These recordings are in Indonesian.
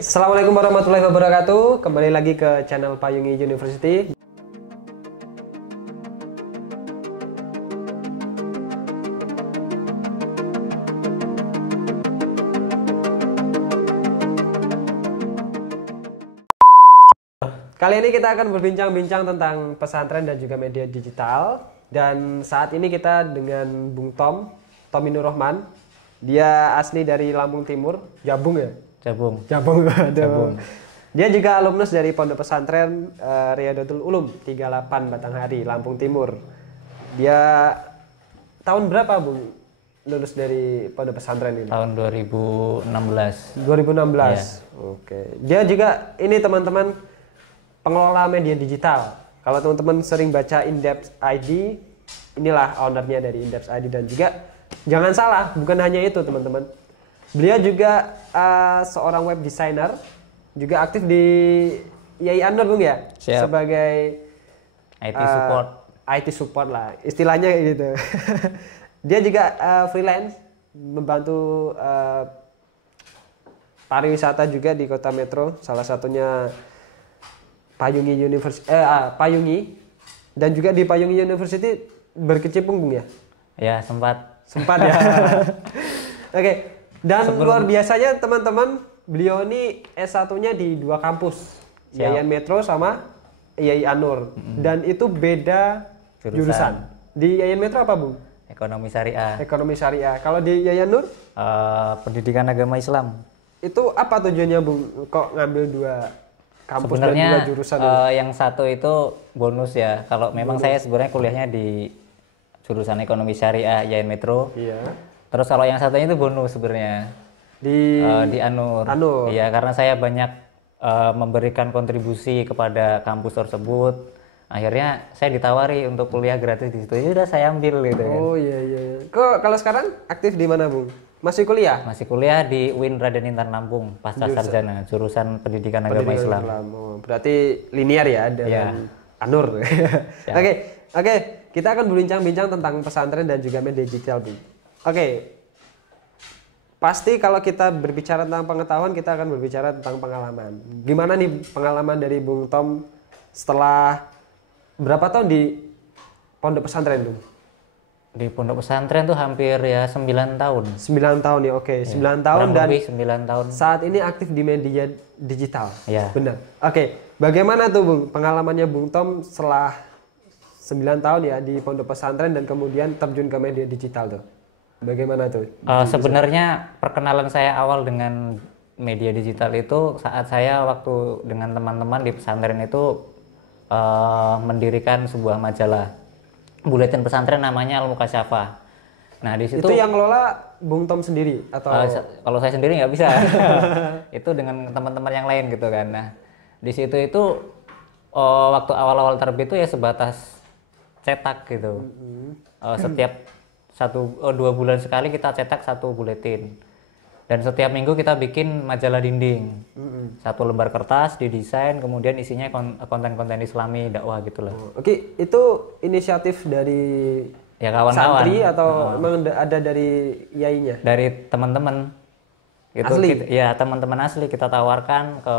Assalamualaikum warahmatullahi wabarakatuh. Kembali lagi ke channel Payungi University. Kali ini kita akan berbincang-bincang tentang pesantren dan juga media digital. Dan saat ini kita dengan Bung Tommy Nur Rahman. Dia asli dari Lampung Timur, Jabung ya? Jabung. Jabung. Dia juga alumnus dari Pondok Pesantren Riyadatul Ulum 38 Batanghari, Lampung Timur. Dia tahun berapa Bung lulus dari Pondok Pesantren ini? Tahun 2016. 2016. Ya. Oke. Dia juga ini teman-teman pengelola media digital. Kalau teman-teman sering baca Indepth ID, inilah ownernya dari Indepth ID. Dan juga jangan salah, bukan hanya itu teman-teman. Beliau juga seorang web designer, juga aktif di YAI An-Nur Bung ya? Siap. Sebagai IT support lah, istilahnya gitu. Dia juga freelance, membantu pariwisata juga di kota metro, salah satunya Payungi University, Payungi, dan juga di Payungi University berkecimpung Bung ya? Ya, sempat ya. Oke. Dan luar biasanya teman-teman, beliau ini S1-nya di dua kampus, YAI Metro sama YAI An-Nur. Dan itu beda jurusan. Di YAI Metro apa Bung? Ekonomi Syariah. Ekonomi Syariah. Kalau di YAI An-Nur? Pendidikan Agama Islam. Itu apa tujuannya Bung? Kok ngambil dua kampus sebenarnya, dan dua jurusan? Yang satu itu bonus ya. Kalau memang saya sebenarnya kuliahnya di jurusan Ekonomi Syariah YAI Metro. Iya. Terus kalau yang satunya itu bonus sebenarnya di An-Nur. Iya, karena saya banyak memberikan kontribusi kepada kampus tersebut. Akhirnya saya ditawari untuk kuliah gratis di situ. Ya udah saya ambil gitu kan. Oh iya. Kok kalau sekarang aktif di mana Bung? Masih kuliah? Masih kuliah di UIN Raden Intan Lampung, pasca sarjana, jurusan Pendidikan Agama Islam. Oh, berarti linear ya dengan An-Nur. Oke, kita akan berbincang-bincang tentang pesantren dan juga media digital, Bung. Oke. Pasti kalau kita berbicara tentang pengetahuan, kita akan berbicara tentang pengalaman. Gimana nih pengalaman dari Bung Tom setelah berapa tahun di Pondok Pesantren, Bung? Di Pondok Pesantren tuh hampir ya 9 tahun. 9 tahun ya, oke. 9 tahun dan lebih 9 tahun. Saat ini aktif di media digital. Ya. Benar. Oke. Bagaimana tuh Bung pengalamannya Bung Tom setelah 9 tahun ya di Pondok Pesantren dan kemudian terjun ke media digital tuh? Bagaimana tuh? Sebenarnya perkenalan saya awal dengan media digital itu saat saya waktu dengan teman-teman di pesantren itu mendirikan sebuah majalah buletin pesantren namanya Al-Mukasyafah. Nah di situ itu yang ngelola Bung Tom sendiri atau? Kalau saya sendiri nggak bisa. Itu dengan teman-teman yang lain gitu kan. Nah di situ itu waktu awal-awal terbit itu ya sebatas cetak gitu. Setiap 1-2 bulan sekali kita cetak satu buletin. Dan setiap minggu kita bikin majalah dinding. Satu lembar kertas didesain, kemudian isinya konten-konten Islami, dakwah gitulah. Oke, itu inisiatif dari ya kawan-kawan santri atau memang ada dari YAI-nya? Dari teman-teman. Gitu. Asli? Ya teman-teman asli kita tawarkan ke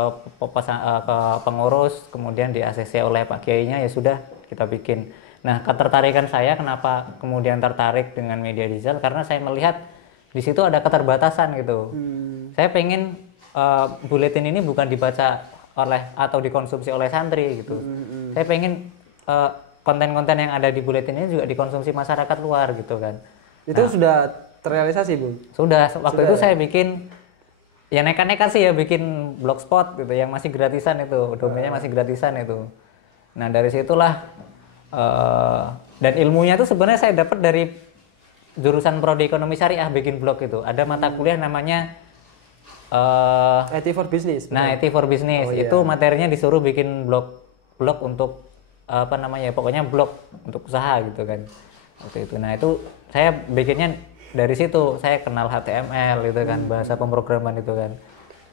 pengurus, kemudian di ACC oleh Pak Kiainya, ya sudah kita bikin. Nah, ketertarikan saya kenapa kemudian tertarik dengan media digital karena saya melihat di situ ada keterbatasan gitu. Saya pengen buletin ini bukan dibaca oleh atau dikonsumsi oleh santri gitu. Saya pengen konten-konten yang ada di buletin ini juga dikonsumsi masyarakat luar gitu kan. Itu sudah terrealisasi, Bung? Sudah. Waktu itu saya bikin ya nekat-nekat sih ya bikin blogspot gitu yang masih gratisan itu, domainnya masih gratisan itu. Nah, dari situlah dan ilmunya tuh sebenarnya saya dapat dari jurusan Prodi Ekonomi Syariah bikin blog itu. Ada mata kuliah namanya IT for Business. Nah, IT for Business itu materinya disuruh bikin blog untuk apa namanya? Pokoknya blog untuk usaha gitu kan. Waktu itu. Nah, itu saya bikinnya dari situ. Saya kenal HTML gitu kan, bahasa pemrograman itu kan.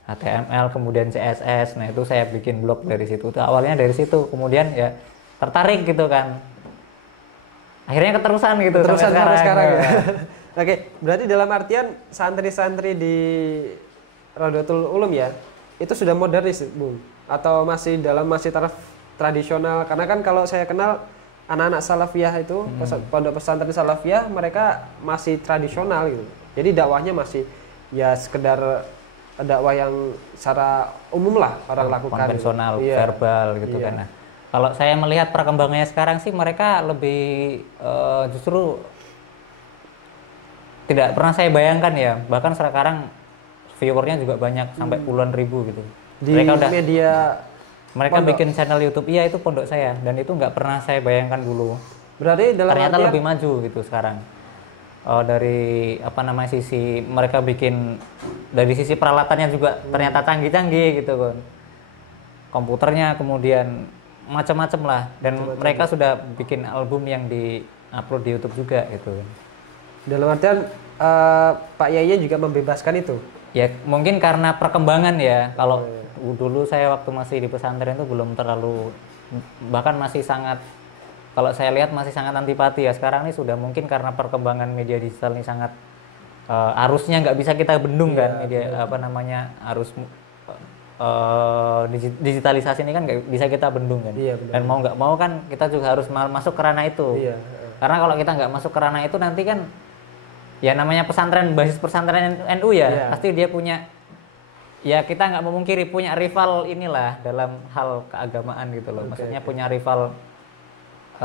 HTML kemudian CSS. Nah, itu saya bikin blog dari situ. Itu awalnya dari situ. Kemudian ya tertarik gitu kan, akhirnya keterusan gitu sampai sekarang ya. Oke, berarti dalam artian santri-santri di Riyadatul Ulum ya itu sudah modernis, Bung? Atau masih taraf tradisional? Karena kan kalau saya kenal anak-anak salafiyah itu, pondok pesantren salafiyah, mereka masih tradisional gitu. Jadi dakwahnya masih ya sekedar dakwah yang secara umum lah orang lakukan. Konvensional, Iya. verbal gitu kan. Nah, kalau saya melihat perkembangannya sekarang sih mereka lebih justru tidak pernah saya bayangkan ya. Bahkan sekarang viewernya juga banyak sampai puluhan ribu gitu. Di Mereka bikin channel YouTube, iya itu pondok saya, dan itu nggak pernah saya bayangkan dulu. Berarti Ternyata lebih maju gitu sekarang. Dari sisi mereka bikin, dari sisi peralatannya juga ternyata canggih-canggih gitu kan. Komputernya kemudian macam-macam lah, dan mereka sudah bikin album yang di-upload di YouTube juga gitu. Dalam artian Pak Yai juga membebaskan itu. Ya mungkin karena perkembangan ya. Kalau dulu saya waktu masih di pesantren itu belum terlalu, bahkan masih sangat, kalau saya lihat masih sangat antipati ya. Sekarang ini sudah mungkin karena perkembangan media digital ini sangat arusnya nggak bisa kita bendung kan, media arus digitalisasi ini kan nggak bisa kita bendung kan. Dan mau nggak mau kan kita juga harus masuk ke ranah itu. Karena kalau kita nggak masuk ke ranah itu nanti kan ya namanya pesantren, basis pesantren NU ya, pasti dia punya, ya kita nggak memungkiri punya rival inilah dalam hal keagamaan gitu loh. Maksudnya punya rival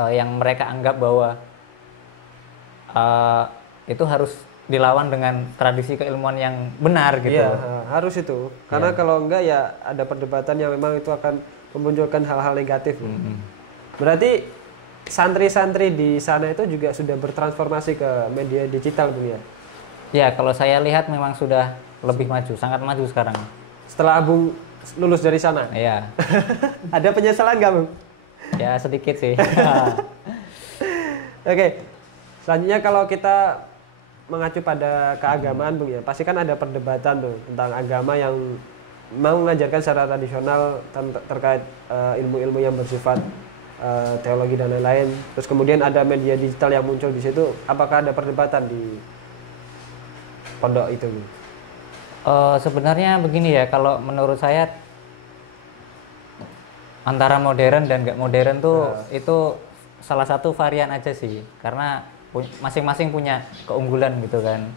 yang mereka anggap bahwa itu harus dilawan dengan tradisi keilmuan yang benar gitu. Iya, harus itu. Karena kalau enggak ya ada perdebatan yang memang itu akan memunculkan hal-hal negatif. Berarti santri-santri di sana itu juga sudah bertransformasi ke media digital, Bung ya? Ya, kalau saya lihat memang sudah lebih maju, sangat maju sekarang. Setelah Abung lulus dari sana? Iya. Ada penyesalan nggak, Bung? Ya, sedikit sih. Oke. Selanjutnya kalau kita mengacu pada keagamaan, Bung ya, pasti kan ada perdebatan tuh tentang agama yang mau mengajarkan secara tradisional terkait ilmu-ilmu yang bersifat teologi dan lain-lain. Terus kemudian ada media digital yang muncul di situ. Apakah ada perdebatan di pondok itu? Sebenarnya begini ya, kalau menurut saya antara modern dan nggak modern tuh itu salah satu varian aja sih, karena masing-masing punya keunggulan gitu kan.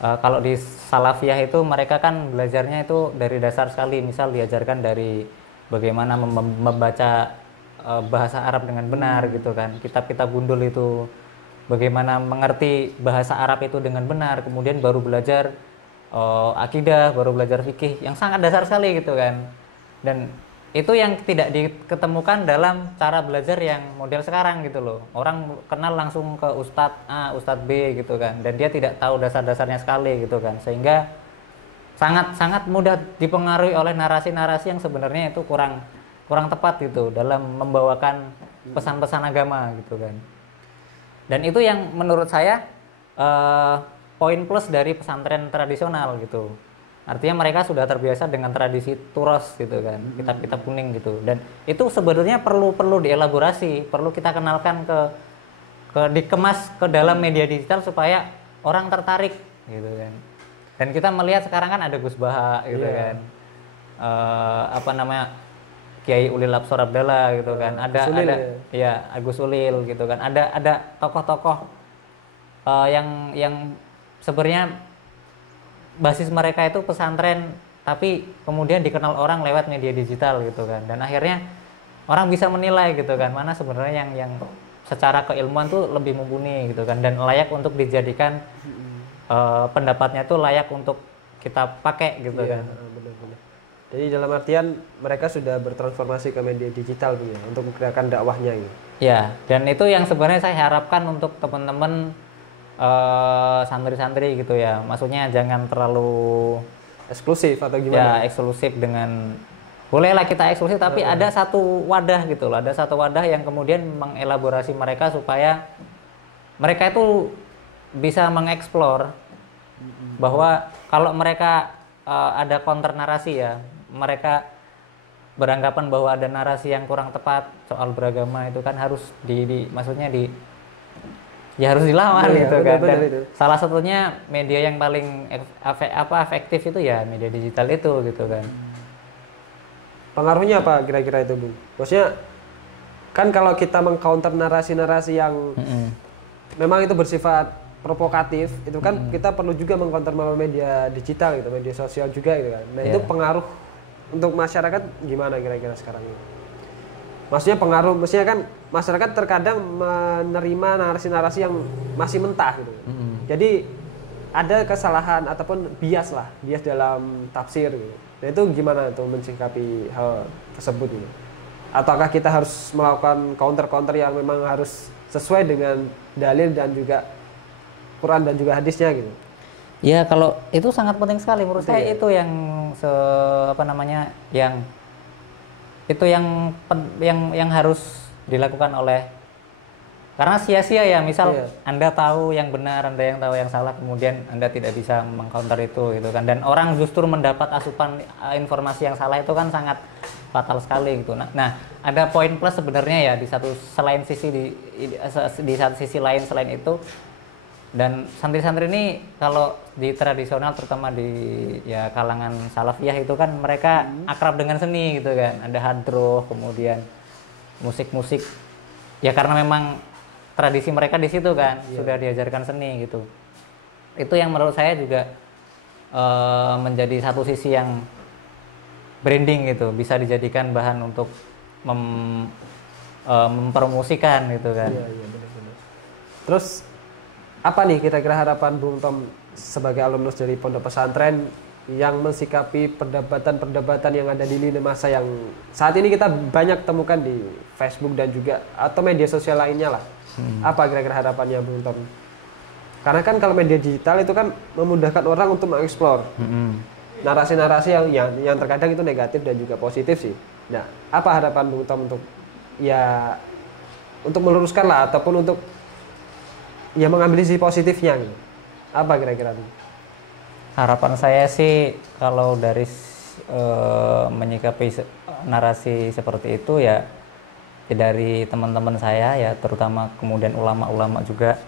Kalau di salafiyah itu mereka kan belajarnya itu dari dasar sekali, misal diajarkan dari bagaimana membaca bahasa Arab dengan benar gitu kan, kitab-kitab gundul itu, bagaimana mengerti bahasa Arab itu dengan benar, kemudian baru belajar akidah, baru belajar fikih yang sangat dasar sekali gitu kan. Dan itu yang tidak diketemukan dalam cara belajar yang model sekarang gitu loh. Orang kenal langsung ke Ustadz A, Ustadz B gitu kan, dan dia tidak tahu dasar-dasarnya sekali gitu kan, sehingga sangat mudah dipengaruhi oleh narasi-narasi yang sebenarnya itu kurang tepat gitu dalam membawakan pesan-pesan agama gitu kan. Dan itu yang menurut saya poin plus dari pesantren tradisional gitu. Artinya mereka sudah terbiasa dengan tradisi turos gitu kan, kitab-kitab kuning gitu. Dan itu sebenarnya perlu dielaborasi, perlu kita kenalkan dikemas ke dalam media digital supaya orang tertarik gitu kan. Dan kita melihat sekarang kan ada Gus Baha gitu kan. Kiai Ulil Absor Abdallah gitu kan, ada Agus Ulil gitu kan, ada tokoh-tokoh yang sebenarnya basis mereka itu pesantren, tapi kemudian dikenal orang lewat media digital gitu kan, dan akhirnya orang bisa menilai gitu kan mana sebenarnya yang secara keilmuan tuh lebih mumpuni gitu kan, dan layak untuk dijadikan pendapatnya tuh layak untuk kita pakai gitu kan. Benar-benar. Jadi dalam artian mereka sudah bertransformasi ke media digital ya, untuk menggerakkan dakwahnya gitu. Ya, dan itu yang sebenarnya saya harapkan untuk teman-teman santri-santri gitu ya. Maksudnya jangan terlalu eksklusif atau gimana? Ya, eksklusif dengan bolehlah kita eksklusif, tapi ada satu wadah gitu loh. Ada satu wadah yang kemudian mengelaborasi mereka supaya mereka itu bisa mengeksplor bahwa kalau mereka ada counter narasi ya, mereka beranggapan bahwa ada narasi yang kurang tepat soal beragama itu kan harus harus dilawan gitu kan. Dan salah satunya media yang paling efektif itu ya media digital itu gitu kan. Pengaruhnya apa kira-kira itu, Bung? Maksudnya kan kalau kita mengcounter narasi-narasi yang memang itu bersifat provokatif, itu kan kita perlu juga mengcounter melalui media digital gitu, media sosial juga gitu kan. Nah, itu pengaruh untuk masyarakat gimana kira-kira sekarang ini? Maksudnya pengaruh, maksudnya kan masyarakat terkadang menerima narasi-narasi yang masih mentah gitu. Jadi ada kesalahan ataupun bias dalam tafsir gitu. Nah, itu gimana tuh mensikapi hal tersebut gitu? Ataukah kita harus melakukan counter-counter yang memang harus sesuai dengan dalil dan juga Quran dan juga hadisnya gitu? Ya, kalau itu sangat penting sekali menurut saya, itu yang yang harus dilakukan oleh, karena sia-sia ya, misal Anda tahu yang benar, Anda yang tahu yang salah, kemudian Anda tidak bisa mengcounter itu gitu kan, dan orang justru mendapat asupan informasi yang salah, itu kan sangat fatal sekali gitu. Nah, ada poin plus sebenarnya ya di satu sisi lain selain itu. Dan santri-santri ini kalau di tradisional, terutama di ya kalangan salafiyah, itu kan mereka akrab dengan seni gitu kan. Ada hadroh, kemudian musik-musik. Ya karena memang tradisi mereka di situ kan, sudah diajarkan seni gitu. Itu yang menurut saya juga menjadi satu sisi yang branding gitu, bisa dijadikan bahan untuk mempromosikan gitu kan. Iya, benar-benar. Terus apa nih kira-kira harapan Bung Tom sebagai alumnus dari pondok pesantren yang mensikapi perdebatan-perdebatan yang ada di lini masa yang saat ini kita banyak temukan di Facebook dan juga atau media sosial lainnya lah. Apa kira-kira harapannya Bung Tom? Karena kan kalau media digital itu kan memudahkan orang untuk mengeksplor narasi-narasi yang terkadang itu negatif dan juga positif sih. Nah, apa harapan Bung Tom untuk meluruskan lah ataupun untuk mengambil sisi positifnya gitu. Apa kira-kira tuh? Harapan saya sih kalau dari menyikapi narasi seperti itu ya dari teman-teman saya ya, terutama kemudian ulama-ulama juga,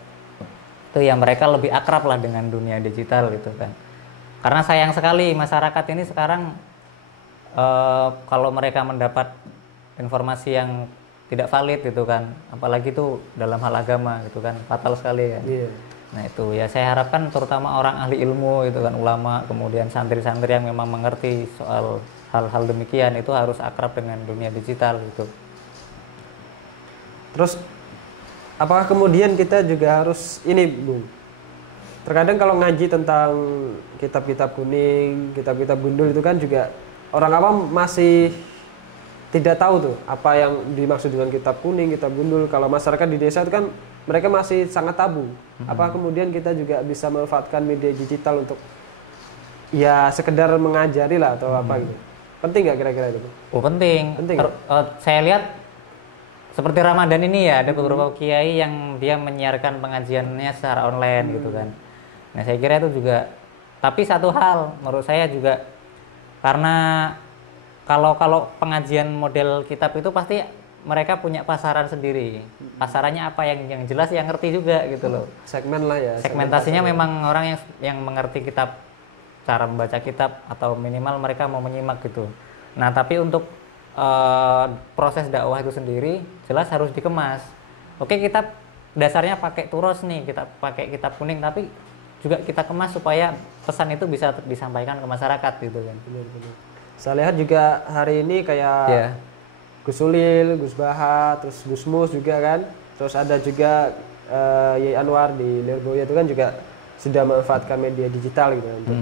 itu ya mereka lebih akrab lah dengan dunia digital gitu kan. Karena sayang sekali masyarakat ini sekarang kalau mereka mendapat informasi yang tidak valid gitu kan, apalagi itu dalam hal agama gitu kan, fatal sekali kan. Nah itu ya saya harapkan terutama orang ahli ilmu itu kan, ulama, kemudian santri-santri yang memang mengerti soal hal-hal demikian itu harus akrab dengan dunia digital gitu. Terus apakah kemudian kita juga harus ini Bung, terkadang kalau ngaji tentang kitab-kitab kuning, kitab-kitab gundul itu kan juga orang awam masih tidak tahu tuh apa yang dimaksud dengan kitab kuning, kitab gundul. Kalau masyarakat di desa itu kan mereka masih sangat tabu. Apa kemudian kita juga bisa memanfaatkan media digital untuk ya sekedar mengajari lah atau apa gitu? Penting nggak kira-kira itu? Oh penting. Saya lihat seperti Ramadan ini ya, ada beberapa kiai yang dia menyiarkan pengajiannya secara online gitu kan. Nah saya kira itu juga. Tapi satu hal menurut saya juga, karena kalau pengajian model kitab itu pasti mereka punya pasaran sendiri. Pasarannya apa yang jelas, yang ngerti juga gitu loh. Segmen lah ya. Segmentasinya memang orang yang mengerti kitab, cara membaca kitab, atau minimal mereka mau menyimak gitu. Nah tapi untuk proses dakwah itu sendiri jelas harus dikemas. Oke, kitab dasarnya pakai turos nih, kita pakai kitab kuning, tapi juga kita kemas supaya pesan itu bisa disampaikan ke masyarakat gitu kan. Benar-benar. Saya lihat juga hari ini kayak Gus Ulil, Gus Baha, terus Gus Mus juga kan. Terus ada juga Yai Anwar di Lirboyo itu kan juga sudah memanfaatkan media digital gitu untuk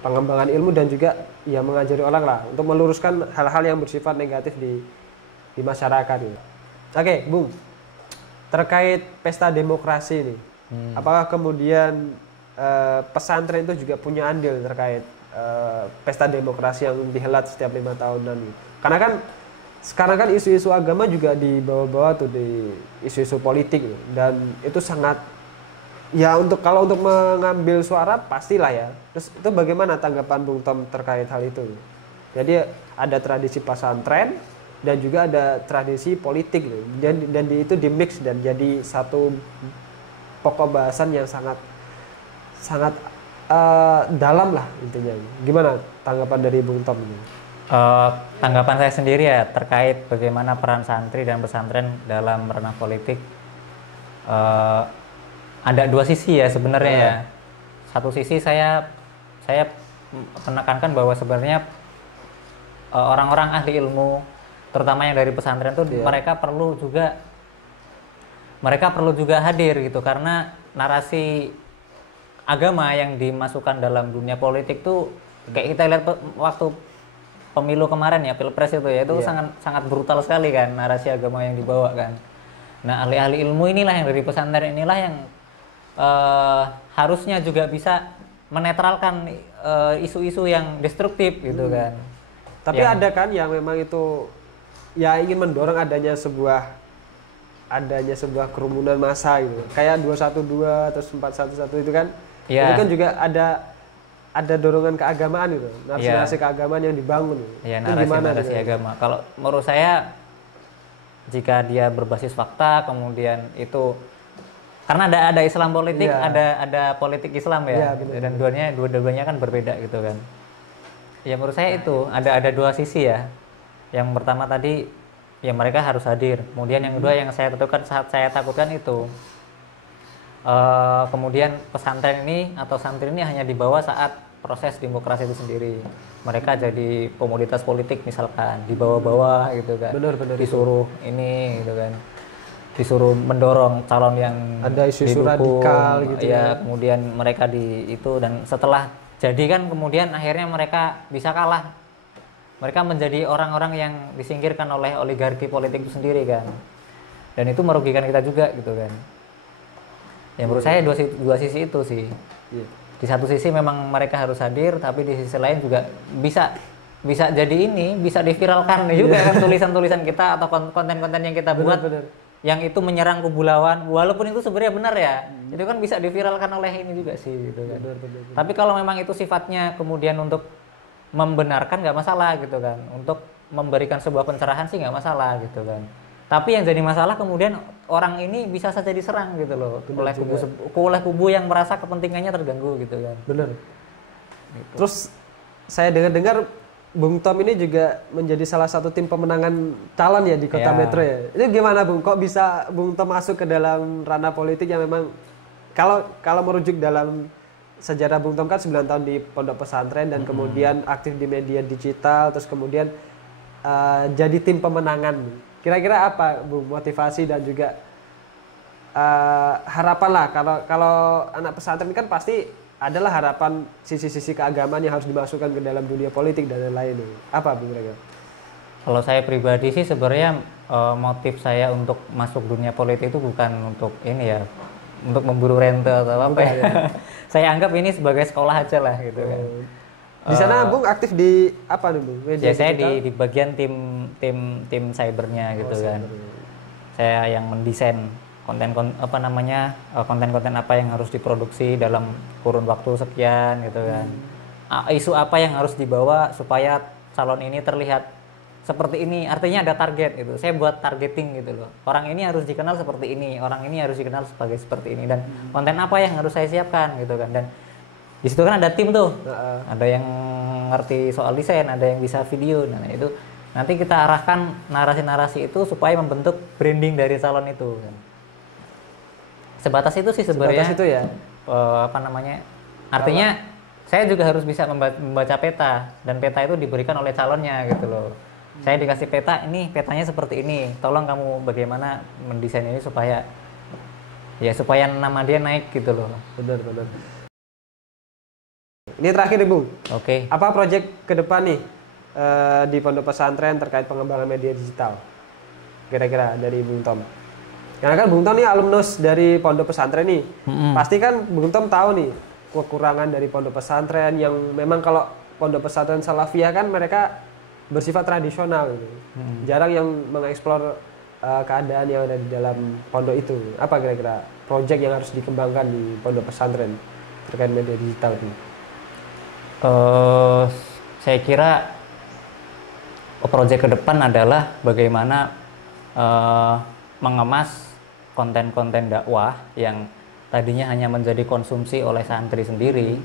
pengembangan ilmu dan juga ya mengajari orang lah untuk meluruskan hal-hal yang bersifat negatif di masyarakat gitu. Oke, Bung. Terkait pesta demokrasi ini, apakah kemudian pesantren itu juga punya andil terkait pesta demokrasi yang dihelat setiap 5 tahunan? Karena kan sekarang kan isu-isu agama juga dibawa-bawa tuh di isu-isu politik gitu. Dan itu sangat ya kalau untuk mengambil suara pastilah ya. Terus itu bagaimana tanggapan Bung Tom terkait hal itu? Jadi ada tradisi pesantren dan juga ada tradisi politik gitu. Dan itu dimix dan jadi satu pokok bahasan yang sangat dalam lah intinya. Gimana tanggapan dari Bung Tom ini? Tanggapan saya sendiri ya terkait bagaimana peran santri dan pesantren dalam ranah politik. Eh, ada dua sisi ya sebenarnya ya. Satu sisi saya menekankan bahwa sebenarnya orang-orang ahli ilmu, terutama yang dari pesantren tuh mereka perlu juga hadir gitu, karena narasi agama yang dimasukkan dalam dunia politik tuh kayak kita lihat waktu pemilu kemarin ya, pilpres itu ya, itu sangat sangat brutal sekali kan narasi agama yang dibawa kan. Nah, ahli-ahli ilmu inilah yang dari pesantren inilah yang harusnya juga bisa menetralkan isu-isu yang destruktif gitu kan. Tapi ada kan yang memang itu ya ingin mendorong adanya sebuah kerumunan massa gitu. Kayak 212 terus 411 itu kan. Itu kan juga ada dorongan keagamaan gitu. Narasi keagamaan yang dibangun gitu. Iya, narasi agama. Kalau menurut saya jika dia berbasis fakta, kemudian itu karena ada Islam politik, ada politik Islam ya, dan dua-duanya kan berbeda gitu kan. Ya menurut saya itu ada dua sisi ya. Yang pertama tadi ya mereka harus hadir. Kemudian yang kedua yang saya takutkan itu kemudian pesantren ini atau santri ini hanya dibawa saat proses demokrasi itu sendiri. Mereka jadi komoditas politik misalkan, dibawa-bawa gitu kan. Benar disuruh ini gitu kan. Disuruh mendorong calon yang ada isu-isu radikal gitu ya. Kemudian mereka itu, dan setelah jadi kan kemudian akhirnya mereka bisa kalah. Mereka menjadi orang-orang yang disingkirkan oleh oligarki politik itu sendiri kan. Dan itu merugikan kita juga gitu kan. Ya menurut saya dua sisi itu sih. Di satu sisi memang mereka harus hadir, tapi di sisi lain juga bisa jadi bisa diviralkan juga kan tulisan-tulisan kita atau konten-konten yang kita buat yang itu menyerang kubu lawan, walaupun itu sebenarnya benar ya, itu kan bisa diviralkan oleh ini juga sih gitu kan. Tapi kalau memang itu sifatnya kemudian untuk membenarkan nggak masalah gitu kan, untuk memberikan sebuah pencerahan sih nggak masalah gitu kan. Tapi yang jadi masalah kemudian orang ini bisa saja diserang gitu loh oleh kubu yang merasa kepentingannya terganggu gitu kan. Benar. Gitu. Terus saya dengar Bung Tom ini juga menjadi salah satu tim pemenangan calon ya di Kota Metro ya. Itu gimana Bung? Kok bisa Bung Tom masuk ke dalam ranah politik yang memang kalau merujuk dalam sejarah Bung Tom kan 9 tahun di pondok pesantren dan kemudian aktif di media digital, terus kemudian jadi tim pemenangan. Kira-kira apa Bung motivasi dan juga harapan lah kalau anak pesantren kan pasti adalah harapan sisi-sisi keagamaan yang harus dimasukkan ke dalam dunia politik dan lain-lain. Apa Bung Rega? Kalau saya pribadi sih sebenarnya motif saya untuk masuk dunia politik itu bukan untuk ini ya, untuk memburu rente atau apa ya. Saya anggap ini sebagai sekolah aja lah gitu kan. Di sana Bung aktif di apa nih Bung? Media saya di bagian tim cybernya gitu kan. Saya yang mendesain konten-konten apa yang harus diproduksi dalam kurun waktu sekian gitu kan. Isu apa yang harus dibawa supaya calon ini terlihat seperti ini, artinya ada target gitu. Saya buat targeting gitu loh. Orang ini harus dikenal seperti ini, orang ini harus dikenal seperti ini, dan konten apa yang harus saya siapkan gitu kan. Dan di situ kan ada tim tuh. Ada yang ngerti soal desain, ada yang bisa video. Nah, itu nanti kita arahkan narasi-narasi itu supaya membentuk branding dari calon itu kan. Sebatas itu sih sebenarnya. Sebatas itu ya. Artinya saya juga harus bisa membaca peta, dan peta itu diberikan oleh calonnya gitu loh. Saya dikasih peta, ini petanya seperti ini. Tolong kamu bagaimana mendesain ini supaya nama dia naik gitu loh. Benar. Ini terakhir nih Bung. Oke. Apa proyek ke depan nih di pondok pesantren terkait pengembangan media digital? Kira-kira dari Bung Tom. Karena kan Bung Tom nih alumnus dari pondok pesantren nih. Pasti kan Bung Tom tahu nih kekurangan dari pondok pesantren yang memang kalau pondok pesantren salafiyah kan mereka bersifat tradisional gitu. Jarang yang mengeksplor keadaan yang ada di dalam pondok itu. Apa kira-kira proyek yang harus dikembangkan di pondok pesantren terkait media digital ini? Saya kira proyek ke depan adalah bagaimana mengemas konten-konten dakwah yang tadinya hanya menjadi konsumsi oleh santri sendiri,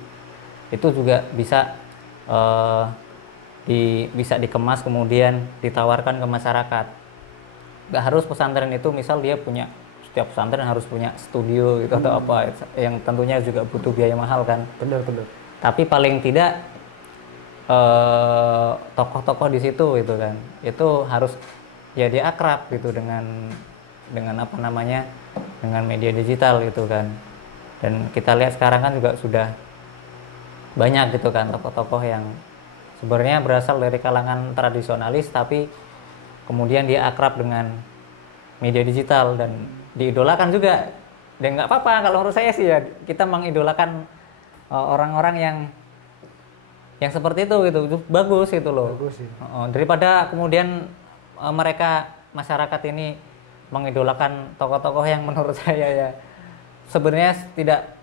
itu juga bisa bisa dikemas kemudian ditawarkan ke masyarakat. Nggak harus pesantren itu misal dia punya, setiap pesantren harus punya studio gitu atau apa, yang tentunya juga butuh biaya mahal kan. Benar-benar. Tapi paling tidak tokoh-tokoh di situ gitu kan, itu harus ya dia akrab gitu dengan apa namanya, dengan media digital gitu kan. Dan kita lihat sekarang kan juga sudah banyak gitu kan tokoh-tokoh yang sebenarnya berasal dari kalangan tradisionalis tapi kemudian dia akrab dengan media digital dan diidolakan juga. Dan nggak apa-apa kalau menurut saya sih ya, kita mengidolakan orang-orang yang seperti itu gitu, itu bagus gitu loh. Bagus sih. Daripada kemudian mereka masyarakat ini mengidolakan tokoh-tokoh yang menurut saya ya sebenarnya tidak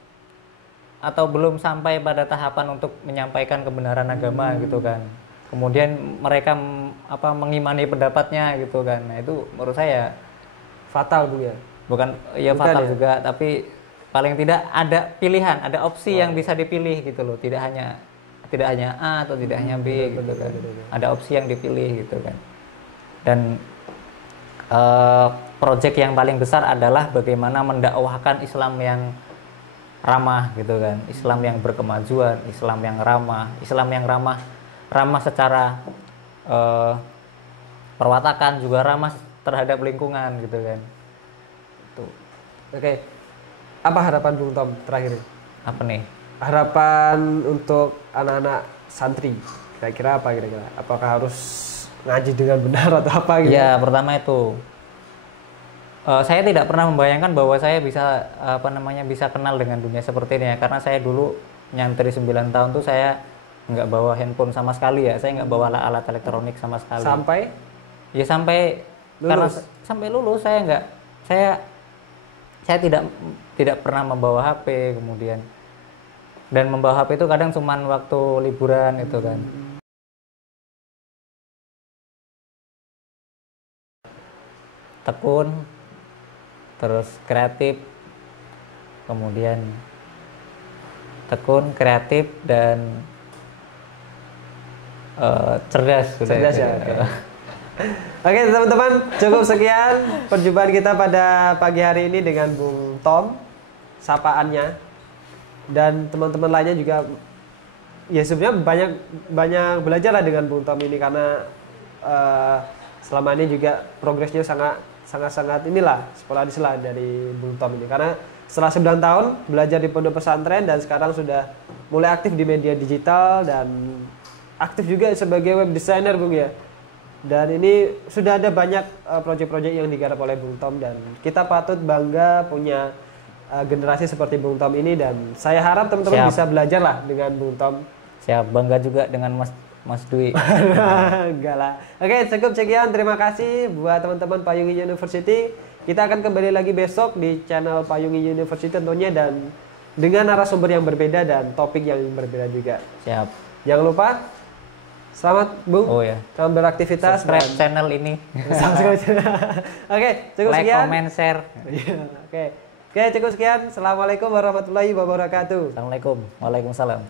atau belum sampai pada tahapan untuk menyampaikan kebenaran agama gitu kan. Kemudian mereka mengimani pendapatnya gitu kan. Nah, itu menurut saya Fatal Bu ya. bukan ya Bukan fatal ya? juga, tapi paling tidak ada pilihan, ada opsi yang bisa dipilih gitu loh. Tidak hanya A atau tidak hanya B gitu kan. Ada opsi yang dipilih gitu kan. Dan proyek yang paling besar adalah bagaimana mendakwahkan Islam yang ramah gitu kan, Islam yang berkemajuan, Islam yang ramah secara perwatakan, juga ramah terhadap lingkungan gitu kan. Tuh. Oke. Apa harapan Bung Tom terakhir? Apa nih? Harapan untuk anak-anak santri. Kira-kira apa kira-kira? Apakah harus ngaji dengan benar atau apa gitu? Ya, pertama itu saya tidak pernah membayangkan bahwa saya bisa bisa kenal dengan dunia seperti ini ya, karena saya dulu nyantri 9 tahun tuh saya nggak bawa handphone sama sekali ya, saya nggak bawa alat elektronik sama sekali. Sampai Lulus. Karena sampai lulus saya tidak pernah membawa HP kemudian, dan membawa HP itu kadang cuman waktu liburan itu kan. Tekun, terus kreatif, kemudian tekun, kreatif, dan cerdas. cerdas ya. Oke teman-teman, cukup sekian perjumpaan kita pada pagi hari ini dengan Bung Tom, sapaannya, dan teman-teman lainnya juga. Ya sebenarnya banyak belajar lah dengan Bung Tom ini, karena selama ini juga progresnya sangat inilah sporadis lah dari Bung Tom ini, karena setelah 9 tahun belajar di pondok pesantren dan sekarang sudah mulai aktif di media digital dan aktif juga sebagai web designer Bung ya. Dan ini sudah ada banyak proyek-proyek yang digarap oleh Bung Tom, dan kita patut bangga punya generasi seperti Bung Tom ini, dan saya harap teman-teman bisa belajar lah dengan Bung Tom. Saya bangga juga dengan Mas Dwi. Enggak lah. Oke, cukup sekian. Terima kasih buat teman-teman Payung University. Kita akan kembali lagi besok di channel Payung University tentunya, dan dengan narasumber yang berbeda dan topik yang berbeda juga. Siap. Jangan lupa, selamat Bung. Oh ya. Selamat beraktivitas. Subscribe channel ini. Oke, cukup like, sekian. comment, share. Oke, cukup sekian. Assalamualaikum warahmatullahi wabarakatuh. Assalamualaikum. Waalaikumsalam.